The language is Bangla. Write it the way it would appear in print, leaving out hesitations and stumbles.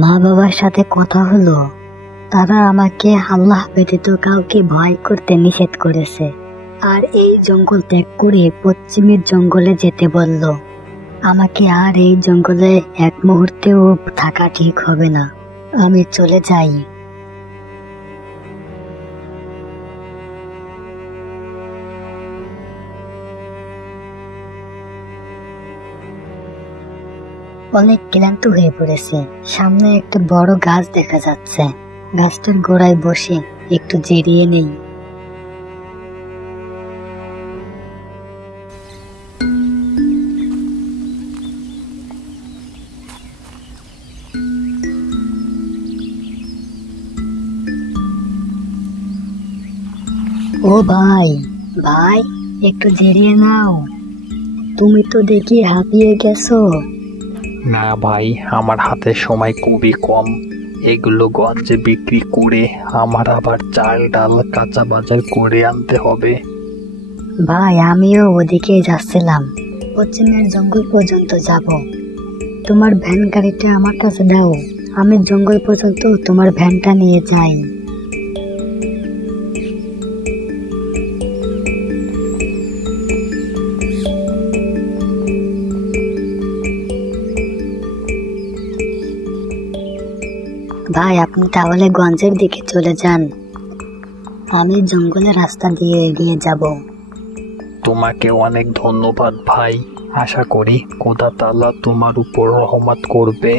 মা বাবার সাথে কথা হলো, তারা আমাকে আল্লাহ ব্যতীত কাউকে ভয় করতে নিষেধ করেছে আর এই জঙ্গল ত্যাগ করে পশ্চিমের জঙ্গলে যেতে বলল। আমাকে আর এই জঙ্গলে এক মুহূর্তেও থাকা ঠিক হবে না, আমি চলে যাই। অনেক ক্লান্ত হয়ে পড়েছে। সামনে একটা বড় গাছ দেখা যাচ্ছে, গাছটার গোড়ায় বসে একটু জিরিয়ে নেই। ও ভাই, ভাই একটু জিরিয়ে নাও, তুমি তো দেখি হাঁপিয়ে গেছো। না ভাই, আমার হাতে সময় খুবই কম। এগুলো গঞ্জে বিক্রি করে আমার আবার চাল ডাল কাঁচা বাজার করে আনতে হবে। ভাই আমিও ওদিকে যাচ্ছিলাম, পশ্চিমের জঙ্গল পর্যন্ত যাব। তোমার ভ্যান গাড়িটা আমার কাছে দাও, আমি জঙ্গল পর্যন্ত তোমার ভ্যানটা নিয়ে যাই। ভাই আপনি তাহলে গঞ্জের দিকে চলে যান, আমি জঙ্গলের রাস্তা দিয়ে এগিয়ে যাব। তোমাকে অনেক ধন্যবাদ ভাই। আশা করি খোদা তাআলা তোমার উপর রহমত করবে।